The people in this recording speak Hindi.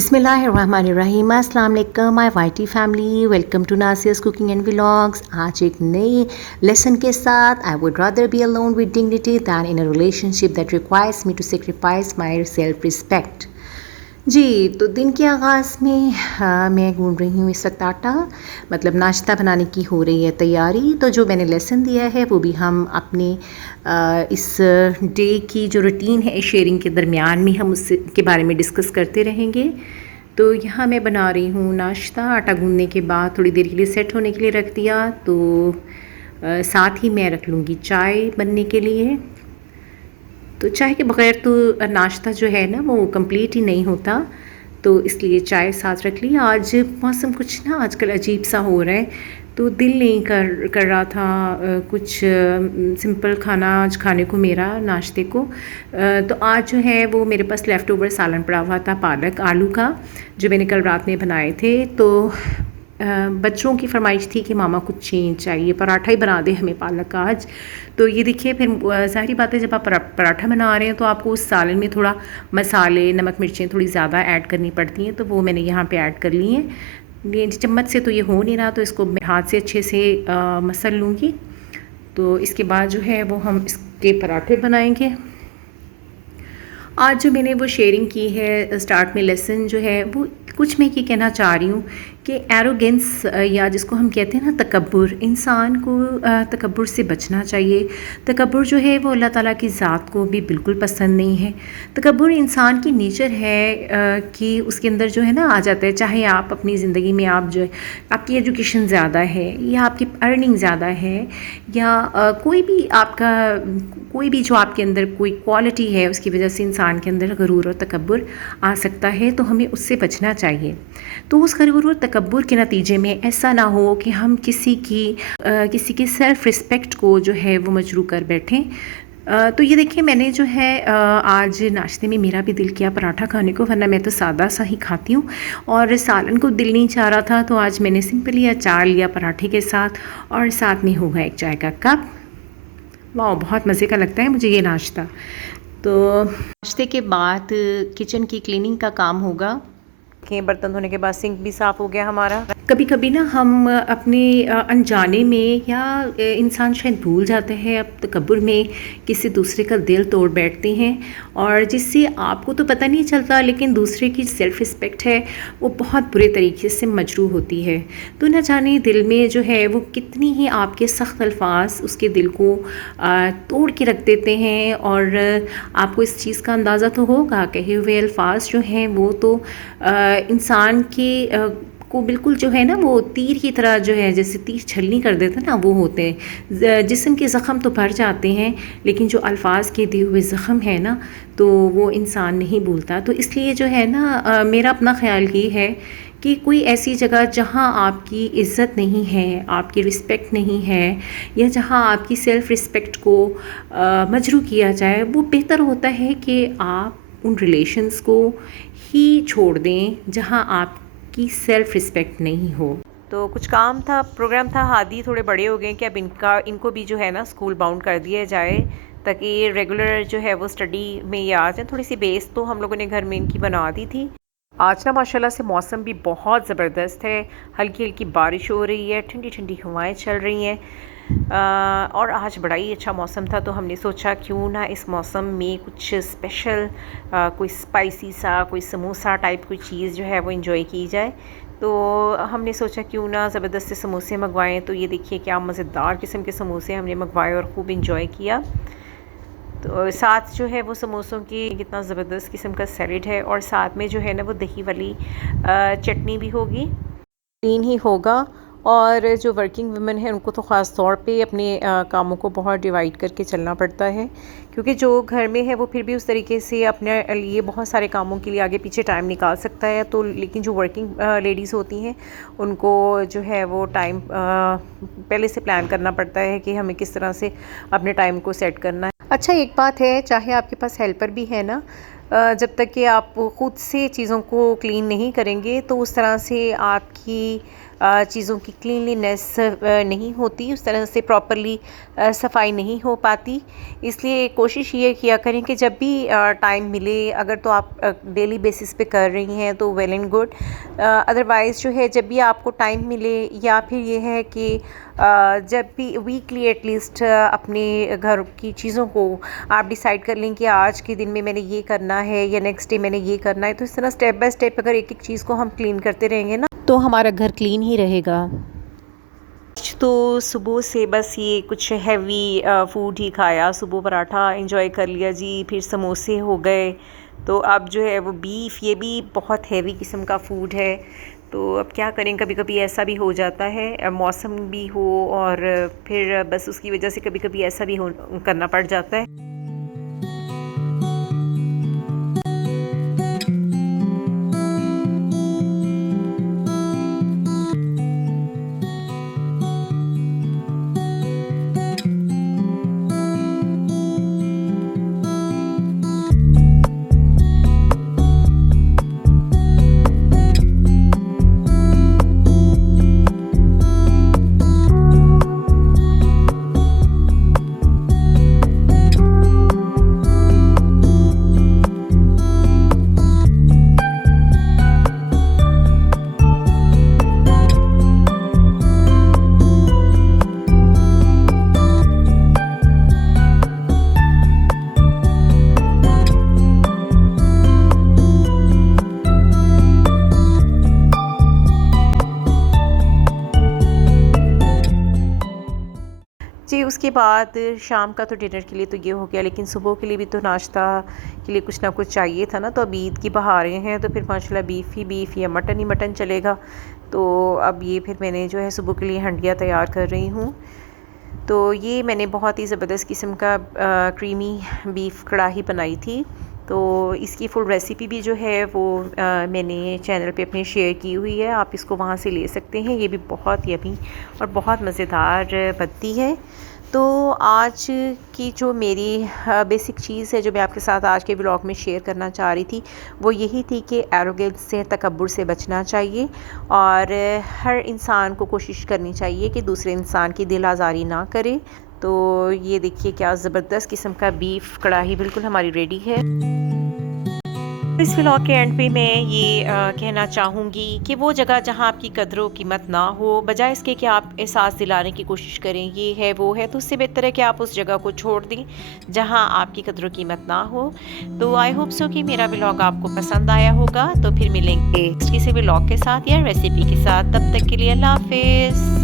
बिस्मिल्लाहिर्रहमानिर्रहीम। अस्सलाम वालेकुम माय वाइटी family, welcome to Nasia's cooking and vlogs. आज एक नई लेसन के साथ I would rather be alone with dignity than in a relationship that requires me to sacrifice my self respect. जी, तो दिन के आगाज़ में मैं गूँध रही हूँ इस वक्त आटा, मतलब नाश्ता बनाने की हो रही है तैयारी। तो जो मैंने लेसन दिया है वो भी हम अपने इस डे की जो रूटीन है शेयरिंग के दरमियान में हम उससे के बारे में डिस्कस करते रहेंगे। तो यहाँ मैं बना रही हूँ नाश्ता। आटा गूँधने के बाद थोड़ी देर के लिए सेट होने के लिए रख दिया, तो साथ ही मैं रख लूँगी चाय बनने के लिए। तो चाय के बग़ैर तो नाश्ता जो है ना वो कंप्लीट ही नहीं होता, तो इसलिए चाय साथ रख ली। आज मौसम कुछ ना आजकल अजीब सा हो रहा है, तो दिल नहीं कर रहा था कुछ सिंपल खाना आज खाने को, मेरा नाश्ते को। तो आज जो है वो मेरे पास लेफ़्ट ओवर सालन पड़ा हुआ था, पालक आलू का, जो मैंने कल रात में बनाए थे। तो बच्चों की फरमाइश थी कि मामा कुछ चेंज चाहिए, पराठा ही बना दे हमें पालक का आज। तो ये देखिए, फिर ज़ाहिर बात है जब आप पराठा बना रहे हैं तो आपको उस सालन में थोड़ा मसाले, नमक मिर्चें थोड़ी ज़्यादा ऐड करनी पड़ती हैं, तो वो मैंने यहाँ पे ऐड कर ली हैं। ये चम्मच से तो ये हो नहीं रहा, तो इसको मैं हाथ से अच्छे से मसल लूँगी। तो इसके बाद जो है वो हम इसके पराठे बनाएंगे। आज जो मैंने वो शेयरिंग की है स्टार्ट में, लेसन जो है वो कुछ मैं ये कहना चाह रही हूँ कि एरोगेंस या जिसको हम कहते हैं ना तकब्बुर, इंसान को तकब्बुर से बचना चाहिए। तकब्बुर जो है वो अल्लाह ताला की ज़ात को भी बिल्कुल पसंद नहीं है। तकब्बुर इंसान की नेचर है कि उसके अंदर जो है ना आ जाता है, चाहे आप अपनी ज़िंदगी में आप जो है आपकी एजुकेशन ज़्यादा है या आपकी अर्निंग ज़्यादा है या कोई भी जो आपके अंदर कोई क्वालिटी है, उसकी वजह से इंसान के अंदर गरूर और तकब्बुर आ सकता है, तो हमें उससे बचना चाहिए। तो उस गरूर और तकब्बुर के नतीजे में ऐसा ना हो कि हम किसी की सेल्फ़ रिस्पेक्ट को जो है वो मजरूह कर बैठें। तो ये देखिए, मैंने जो है आज नाश्ते में मेरा भी दिल किया पराठा खाने को, वरना मैं तो सादा सा ही खाती हूँ, और सालन को दिल नहीं चाह रहा था, तो आज मैंने सिंपली अचार लिया पराठे के साथ, और साथ में होगा एक चाय का कप। वाह, बहुत मज़े का लगता है मुझे ये नाश्ता। तो नाश्ते के बाद किचन की क्लीनिंग का काम होगा। बर्तन धोने के बाद सिंक भी साफ़ हो गया हमारा। कभी कभी ना हम अपने अनजाने में या इंसान शायद भूल जाते हैं, अब तकब्बुर में किसी दूसरे का दिल तोड़ बैठते हैं, और जिससे आपको तो पता नहीं चलता, लेकिन दूसरे की सेल्फ़ रिस्पेक्ट है वो बहुत बुरे तरीके से मजरूह होती है। तो न जाने दिल में जो है वो कितनी ही आपके सख्त अल्फाज उसके दिल को तोड़ के रख देते हैं। और आपको इस चीज़ का अंदाज़ा तो होगा, कहे हुए अल्फाज जो हैं वो तो इंसान के को बिल्कुल जो है ना वो तीर की तरह, जो है जैसे तीर छलनी कर देता ना, वो होते हैं। जिस्म के ज़ख़म तो भर जाते हैं, लेकिन जो अल्फाज के दिए हुए ज़ख़म है ना, तो वो इंसान नहीं भूलता। तो इसलिए जो है ना मेरा अपना ख़्याल ये है कि कोई ऐसी जगह जहाँ आपकी इज़्ज़त नहीं है, आपकी रिस्पेक्ट नहीं है, या जहाँ आपकी सेल्फ़ रिस्पेक्ट को मजरूह किया जाए, वो बेहतर होता है कि आप उन रिलेशंस को ही छोड़ दें जहाँ आपकी सेल्फ़ रिस्पेक्ट नहीं हो। तो कुछ काम था, प्रोग्राम था, हादी थोड़े बड़े हो गए कि अब इनको भी जो है ना स्कूल बाउंड कर दिया जाए, ताकि ये रेगुलर जो है वो स्टडी में ये आ जाए। थोड़ी सी बेस तो हम लोगों ने घर में इनकी बना दी थी। आज ना माशाल्लाह से मौसम भी बहुत ज़बरदस्त है, हल्की हल्की बारिश हो रही है, ठंडी ठंडी हवाएं चल रही हैं, और आज बड़ा ही अच्छा मौसम था। तो हमने सोचा क्यों ना इस मौसम में कुछ स्पेशल कोई स्पाइसी सा, कोई समोसा टाइप कोई चीज़ जो है वो इंजॉय की जाए। तो हमने सोचा क्यों ना ज़बरदस्त से समोसे मंगवाएं। तो ये देखिए क्या मज़ेदार किस्म के समोसे हमने मंगवाए और ख़ूब इंजॉय किया। तो साथ जो है वो समोसों की कितना ज़बरदस्त किस्म का सैलेड है, और साथ में जो है ना वो दही वाली चटनी भी होगी, क्लीन ही होगा। और जो वर्किंग वुमेन है उनको तो ख़ास तौर पे अपने कामों को बहुत डिवाइड करके चलना पड़ता है, क्योंकि जो घर में है वो फिर भी उस तरीके से अपने लिए बहुत सारे कामों के लिए आगे पीछे टाइम निकाल सकता है। तो लेकिन जो वर्किंग लेडीज़ होती हैं उनको जो है वो टाइम पहले से प्लान करना पड़ता है कि हमें किस तरह से अपने टाइम को सेट करना है। अच्छा, एक बात है, चाहे आपके पास हेल्पर भी है ना, जब तक कि आप ख़ुद से चीज़ों को क्लीन नहीं करेंगे तो उस तरह से आपकी चीज़ों की क्लीनलीनेस नहीं होती, उस तरह से प्रॉपरली सफाई नहीं हो पाती। इसलिए कोशिश ये किया करें कि जब भी टाइम मिले, अगर तो आप डेली बेसिस पे कर रही हैं तो वेल एंड गुड, अदरवाइज़ जो है जब भी आपको टाइम मिले, या फिर ये है कि जब भी वीकली एटलीस्ट अपने घर की चीज़ों को आप डिसाइड कर लें कि आज के दिन में मैंने ये करना है या नेक्स्ट डे मैंने ये करना है, तो इस तरह स्टेप बाय स्टेप अगर एक एक चीज़ को हम क्लीन करते रहेंगे ना, तो हमारा घर क्लीन ही रहेगा। तो सुबह से बस ये कुछ हैवी फूड ही खाया, सुबह पराठा एंजॉय कर लिया जी, फिर समोसे हो गए। तो अब जो है वो बीफ, ये भी बहुत हैवी किस्म का फूड है। तो अब क्या करें, कभी कभी ऐसा भी हो जाता है, मौसम भी हो और फिर बस उसकी वजह से कभी कभी ऐसा भी हो करना पड़ जाता है। जी, उसके बाद शाम का तो डिनर के लिए तो ये हो गया, लेकिन सुबह के लिए भी तो नाश्ता के लिए कुछ ना कुछ चाहिए था ना। तो अब ईद की बहारें हैं, तो फिर माशाल्लाह बीफ ही बीफ या मटन ही मटन चलेगा। तो अब ये फिर मैंने जो है सुबह के लिए हंडिया तैयार कर रही हूँ। तो ये मैंने बहुत ही ज़बरदस्त किस्म का क्रीमी बीफ कढ़ाई बनाई थी। तो इसकी फुल रेसिपी भी जो है वो मैंने चैनल पे अपने शेयर की हुई है, आप इसको वहाँ से ले सकते हैं। ये भी बहुत यमी और बहुत मज़ेदार बनती है। तो आज की जो मेरी बेसिक चीज़ है जो मैं आपके साथ आज के व्लॉग में शेयर करना चाह रही थी, वो यही थी कि एरोगेंस से, तकब्बुर से बचना चाहिए और हर इंसान को कोशिश करनी चाहिए कि दूसरे इंसान की दिल आज़ारी ना करे। तो ये देखिए क्या ज़बरदस्त किस्म का बीफ कढ़ाई बिल्कुल हमारी रेडी है। इस व्लॉग के एंड पे मैं ये कहना चाहूँगी कि वो जगह जहाँ आपकी कदरों कीमत ना हो, बजाय इसके कि आप एहसास दिलाने की कोशिश करें ये है वो है, तो उससे बेहतर है कि आप उस जगह को छोड़ दें जहाँ आपकी कदरों कीमत ना हो। तो आई होप सो कि मेरा व्लॉग आपको पसंद आया होगा। तो फिर मिलेंगे किसी व्लॉग के साथ या रेसिपी के साथ, तब तक के लिए अल्लाह हाफिज़।